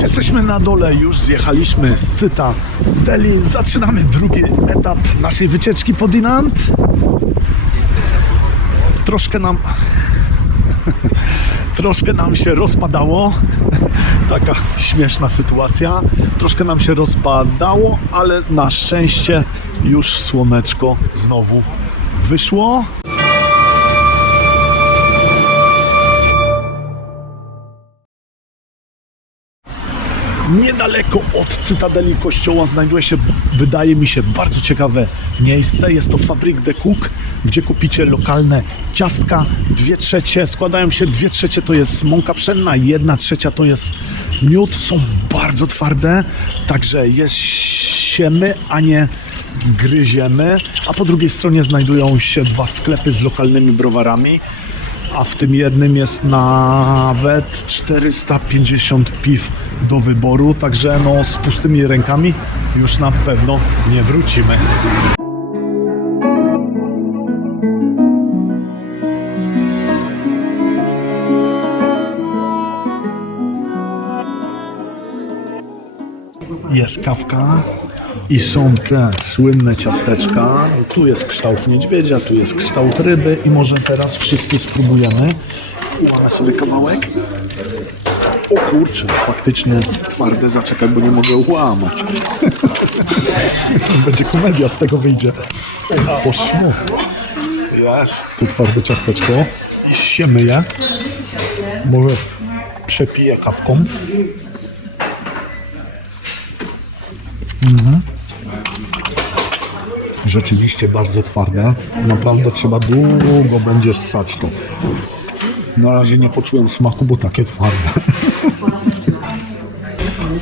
Jesteśmy na dole, już zjechaliśmy z Cyta Deli. Zaczynamy drugi etap naszej wycieczki po Dinant. Troszkę nam troszkę nam się rozpadało. Taka śmieszna sytuacja. Troszkę nam się rozpadało, ale na szczęście już słoneczko znowu wyszło. Niedaleko od Cytadeli Kościoła znajduje się, wydaje mi się, bardzo ciekawe miejsce. Jest to Fabryk de Cook, gdzie kupicie lokalne ciastka. Dwie trzecie składają się, dwie trzecie to jest mąka pszenna, jedna trzecia to jest miód. Są bardzo twarde, także jest siemy, a nie gryziemy. A po drugiej stronie znajdują się dwa sklepy z lokalnymi browarami a w tym jednym jest nawet 450 piw do wyboru, także no z pustymi rękami już na pewno nie wrócimy. Jest kawka i są te słynne ciasteczka. Tu jest kształt niedźwiedzia, tu jest kształt ryby i może teraz wszyscy spróbujemy. Mamy sobie kawałek. O kurczę, faktycznie twarde, zaczekaj, bo nie mogę łamać. Będzie komedia z tego wyjdzie. Poszło. Tu twarde ciasteczko. Siemy je. Może przepiję kawką. Rzeczywiście bardzo twarde. Naprawdę trzeba długo będzie ssać to. Na razie nie poczułem smaku, bo takie twarde.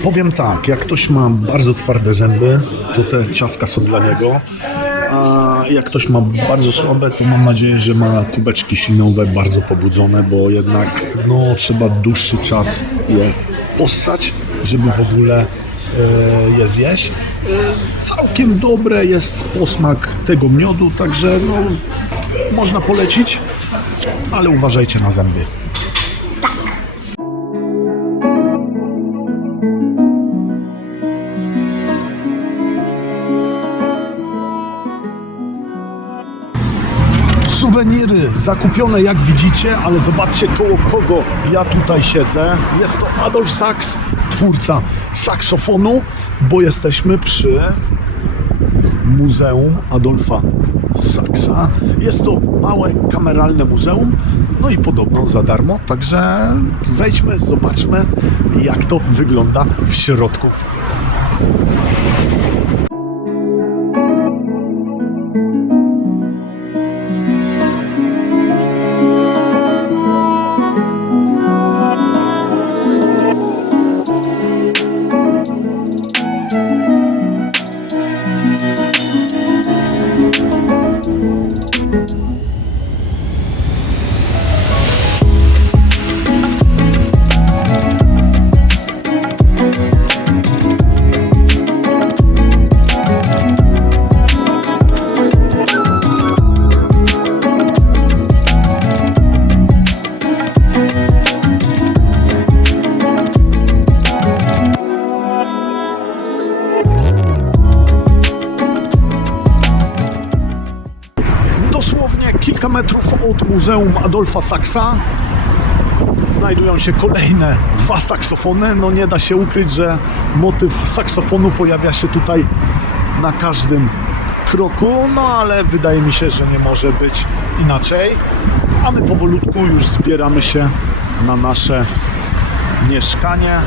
Powiem tak, jak ktoś ma bardzo twarde zęby, to te ciaska są dla niego. A jak ktoś ma bardzo słabe, to mam nadzieję, że ma kubeczki silnowe bardzo pobudzone, bo jednak no, trzeba dłuższy czas je possać, żeby w ogóle e, je zjeść. E, Całkiem dobre jest posmak tego miodu, także no, można polecić, ale uważajcie na zęby. Suweniry zakupione jak widzicie, ale zobaczcie koło kogo ja tutaj siedzę. Jest to Adolf Sachs, twórca saksofonu, bo jesteśmy przy Muzeum Adolfa Saxa. Jest to małe kameralne muzeum, no i podobno za darmo, także wejdźmy, zobaczmy jak to wygląda w środku. Metrów od Muzeum Adolfa Saxa znajdują się kolejne dwa saksofony. No nie da się ukryć, że motyw saksofonu pojawia się tutaj na każdym kroku, no ale wydaje mi się, że nie może być inaczej. A my powolutku już zbieramy się na nasze mieszkanie.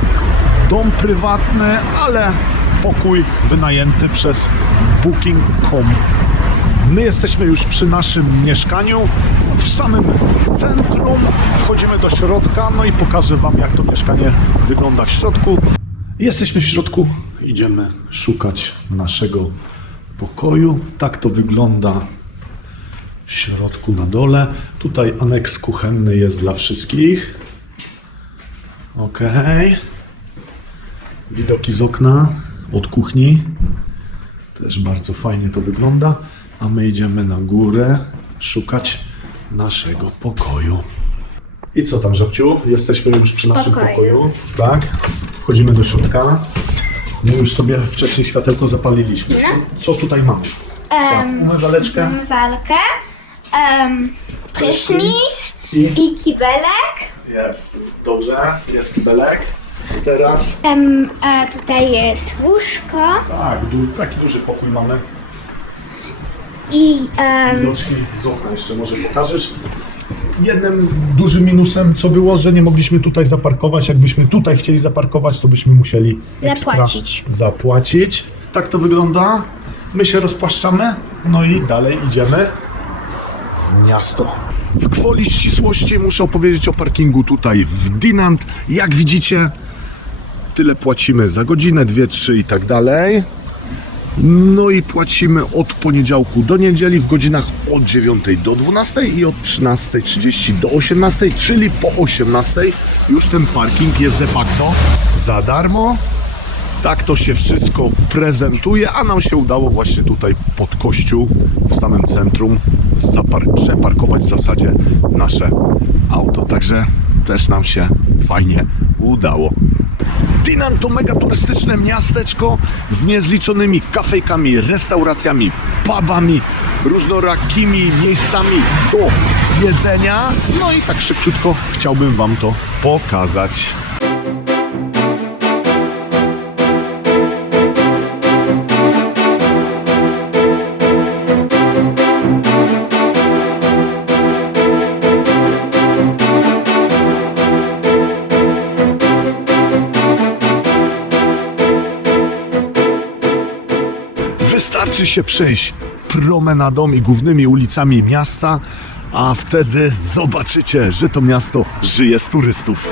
Dom prywatny, ale pokój wynajęty przez Booking.com. My jesteśmy już przy naszym mieszkaniu, w samym centrum. Wchodzimy do środka, no i pokażę Wam, jak to mieszkanie wygląda w środku. Jesteśmy w środku, idziemy szukać naszego pokoju. Tak to wygląda w środku na dole. Tutaj aneks kuchenny jest dla wszystkich. Ok. Widoki z okna od kuchni. Też bardzo fajnie to wygląda. A my idziemy na górę szukać naszego pokoju. I co tam, Żabciu? Jesteśmy już przy naszym Pokoju. pokoju. Tak? Wchodzimy do środka. My już sobie wcześniej światełko zapaliliśmy. Co, co tutaj mamy? Em, Umywaleczkę walkę, um, prysznic i... i kibelek. Jest, dobrze, jest kibelek. I teraz... Em, a tutaj jest łóżko Tak, du, taki duży pokój mamy. I Widoczki z okna jeszcze może pokażesz. Jednym dużym minusem, co było, że nie mogliśmy tutaj zaparkować. Jakbyśmy tutaj chcieli zaparkować, to byśmy musieli Zapłacić. zapłacić. Tak to wygląda. My się rozpłaszczamy, no i dalej idziemy w miasto. W gwoli ścisłości muszę opowiedzieć o parkingu tutaj w Dinant. Jak widzicie, tyle płacimy za godzinę, dwie, trzy i tak dalej. No i płacimy od poniedziałku do niedzieli w godzinach od 9 do 12 i od 13.30 do 18, czyli po 18 już ten parking jest de facto za darmo. Tak to się wszystko prezentuje, a nam się udało właśnie tutaj pod kościół w samym centrum przeparkować w zasadzie nasze auto. Także też nam się fajnie udało. Dinan to mega turystyczne miasteczko z niezliczonymi kafejkami, restauracjami, pubami, różnorakimi miejscami do jedzenia. No i tak szybciutko chciałbym Wam to pokazać. Wystarczy się przejść promenadą i głównymi ulicami miasta, a wtedy zobaczycie, że to miasto żyje z turystów.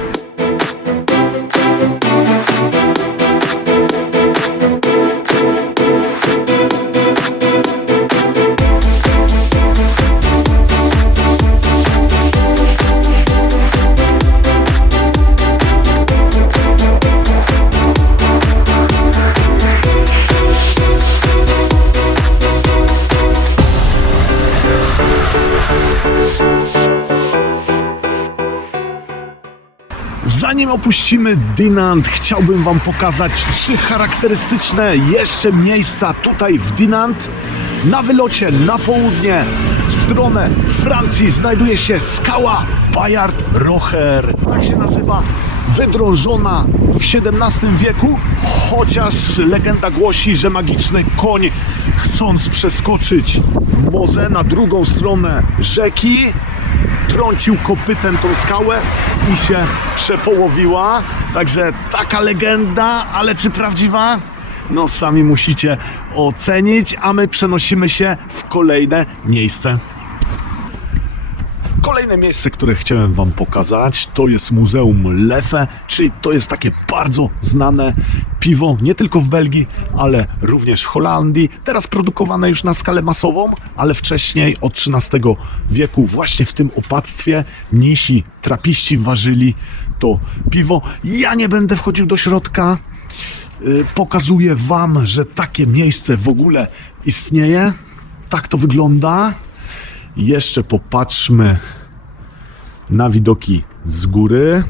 Zanim opuścimy Dinant, chciałbym Wam pokazać trzy charakterystyczne jeszcze miejsca tutaj w Dinant. Na wylocie na południe, w stronę Francji, znajduje się skała Bayard Rocher. Tak się nazywa, wydrążona w XVII wieku, chociaż legenda głosi, że magiczny koń, chcąc przeskoczyć morze na drugą stronę rzeki, trącił kopytem tą skałę i się przepołowiła. Także taka legenda, ale czy prawdziwa? No sami musicie ocenić, a my przenosimy się w kolejne miejsce. Kolejne miejsce, które chciałem Wam pokazać, to jest Muzeum Lefe, czyli to jest takie bardzo znane piwo, nie tylko w Belgii, ale również w Holandii. Teraz produkowane już na skalę masową, ale wcześniej od XIII wieku właśnie w tym opactwie mniejsi trapiści ważyli to piwo. Ja nie będę wchodził do środka, y, pokazuję Wam, że takie miejsce w ogóle istnieje. Tak to wygląda. Jeszcze popatrzmy na widoki z góry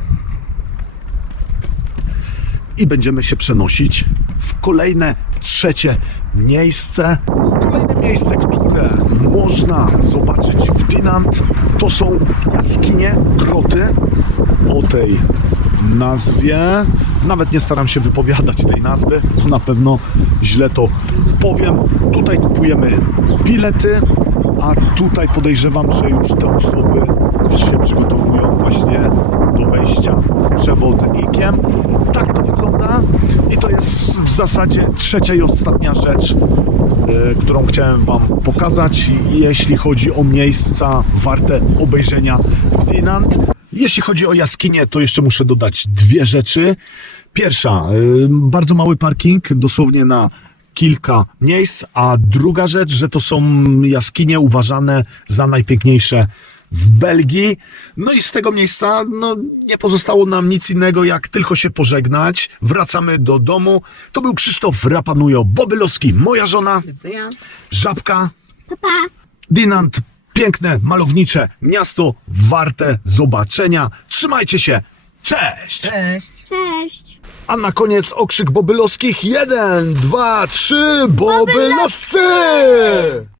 i będziemy się przenosić w kolejne trzecie miejsce. Kolejne miejsce, które można zobaczyć w Dinant, to są jaskinie, groty o tej nazwie. Nawet nie staram się wypowiadać tej nazwy, na pewno źle to powiem. Tutaj kupujemy bilety, a tutaj podejrzewam, że już te osoby się przygotowują właśnie do wejścia z przewodnikiem. Tak to wygląda i to jest w zasadzie trzecia i ostatnia rzecz, e, którą chciałem Wam pokazać, jeśli chodzi o miejsca warte obejrzenia w Dinant. Jeśli chodzi o jaskinie, to jeszcze muszę dodać dwie rzeczy. Pierwsza, y, bardzo mały parking, dosłownie na kilka miejsc, a druga rzecz, że to są jaskinie uważane za najpiękniejsze w Belgii. No i z tego miejsca no, nie pozostało nam nic innego, jak tylko się pożegnać. Wracamy do domu. To był Krzysztof Rapanujo Bobylowski, moja żona. Żabka, papa. Dinant, piękne, malownicze miasto, warte zobaczenia. Trzymajcie się. Cześć! Cześć. Cześć. A na koniec okrzyk bobylowskich. Jeden, dwa, trzy, bobylowscy!